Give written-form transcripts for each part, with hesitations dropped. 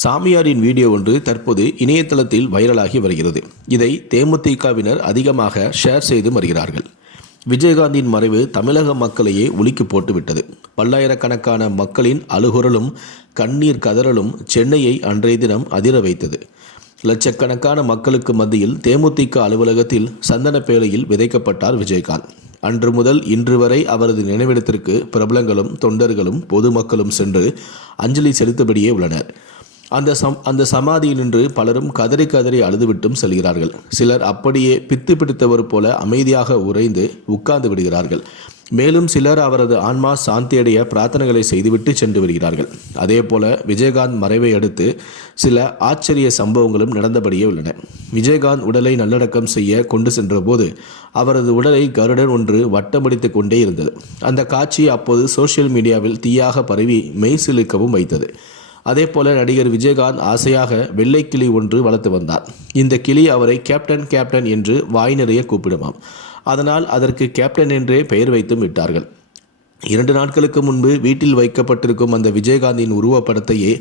சாமியாரின் video ஒன்று தற்போது இணையதளத்தில் வைரலாகி வருகிறது. இதை தேமுதிகவினர் அதிகமாக ஷேர் செய்து வருகிறார்கள். விஜயகாந்தின் மறைவு தமிழக மக்களையே உலுக்கி போட்டுவிட்டது. பல்லாயிரக்கணக்கான மக்களின் அழுகுரலும் கண்ணீர் கதறலும் சென்னையை அன்றைய தினம் அதிர வைத்தது. லட்சக்கணக்கான மக்களுக்கு மத்தியில் தேமுதிக அலுவலகத்தில் சந்தனப்பேழையில் விதைக்கப்பட்டார் விஜயகாந்த். அன்று முதல் இன்று வரை அவரது நினைவிடத்திற்கு பிரபலங்களும் தொண்டர்களும் பொதுமக்களும் சென்று அஞ்சலி செலுத்தபடியே உள்ளனர். அந்த சமாதியில் நின்று பலரும் கதறி கதறி அழுதுவிட்டும் செல்கிறார்கள். சிலர் அப்படியே பித்து பிடித்தவர் போல அமைதியாக உறைந்து உட்கார்ந்து விடுகிறார்கள். மேலும் சிலர் அவரது ஆன்மா சாந்தியடைய பிரார்த்தனைகளை செய்துவிட்டு சென்று வருகிறார்கள். அதே போல விஜயகாந்த் மறைவை அடுத்து சில ஆச்சரிய சம்பவங்களும் நடந்தபடியே உள்ளன. விஜயகாந்த் உடலை நல்லடக்கம் செய்ய கொண்டு சென்ற போது அவரது உடலை கருடன் ஒன்று வட்டமடித்து கொண்டே இருந்தது. அந்த காட்சி அப்போது சோசியல் மீடியாவில் தீயாக பரவி மெய் சிலிர்க்கவும் வைத்தது. அதே போல நடிகர் விஜயகாந்த் ஆசையாக வெள்ளை கிளி ஒன்று வளர்த்து வந்தார். இந்த கிளி அவரை கேப்டன் கேப்டன் என்று வாய் நிறைய கூப்பிடுமாம். அதனால் அதற்கு கேப்டன் என்றே பெயர் வைத்தும் விட்டார்கள். 2 நாட்களுக்கு முன்பு வீட்டில் வைக்கப்பட்டிருக்கும் அந்த விஜயகாந்தின் உருவப்படத்தையே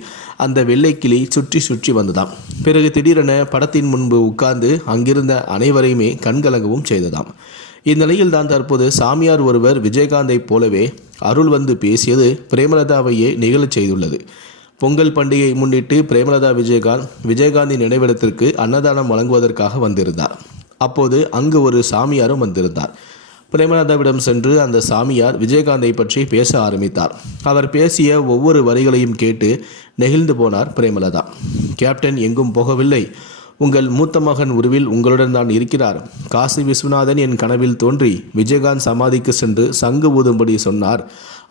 அந்த வெள்ளை கிளி சுற்றி சுற்றி வந்ததாம். பிறகு திடீரென படத்தின் முன்பு உட்கார்ந்து அங்கிருந்த அனைவரையுமே கண்கலங்கவும் செய்ததாம். இந்நிலையில் தான் தற்போது சாமியார் ஒருவர் விஜயகாந்தை போலவே அருள் வந்து பேசியது பிரேமலதாவையே நிகழச் செய்துள்ளது. பொங்கல் பண்டிகையை முன்னிட்டு பிரேமலதா விஜயகாந்தின் நினைவிடத்திற்கு அன்னதானம் வழங்குவதற்காக வந்திருந்தார். அப்போது அங்கு ஒரு சாமியாரும் வந்திருந்தார். பிரேமலதாவிடம் சென்று அந்த சாமியார் விஜயகாந்தை பற்றி பேச ஆரம்பித்தார். அவர் பேசிய ஒவ்வொரு வரிகளையும் கேட்டு நெகிழ்ந்து போனார் பிரேமலதா. கேப்டன் எங்கும் போகவில்லை, உங்கள் மூத்த மகன் உருவில் உங்களுடன் தான் இருக்கிறார். காசி விஸ்வநாதன் என் கனவில் தோன்றி விஜயகாந்த் சமாதிக்கு சென்று சங்கு ஊதும்படி சொன்னார்.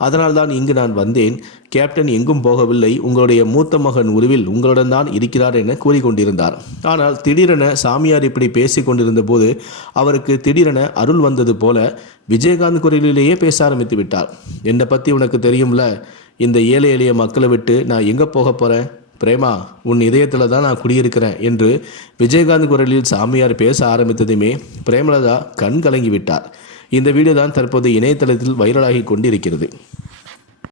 அதனால்தான் இங்கு நான் வந்தேன். கேப்டன் எங்கும் போகவில்லை, உங்களுடைய மூத்த மகன் உருவில் உங்களுடன் தான் இருக்கிறார் என கூறிக்கொண்டிருந்தார். ஆனால் திடீரென சாமியார் இப்படி பேசி கொண்டிருந்த போது அவருக்கு திடீரென அருள் வந்தது போல விஜயகாந்த் குரலிலேயே பேச ஆரம்பித்து விட்டார். என்னை பற்றி உனக்கு தெரியும்ல, இந்த ஏழை எளிய மக்களை விட்டு நான் எங்கே போக போகிறேன்? பிரேமா, உன் இதயத்தில் தான் நான் குடியிருக்கிறேன் என்று விஜயகாந்த் குரலில் சாமியார் பேச ஆரம்பித்ததுமே பிரேமலதா கண் கலங்கி விட்டார். இந்த வீடியோ தான் தற்போது இணையதளத்தில் வைரலாகி கொண்டிருக்கிறது.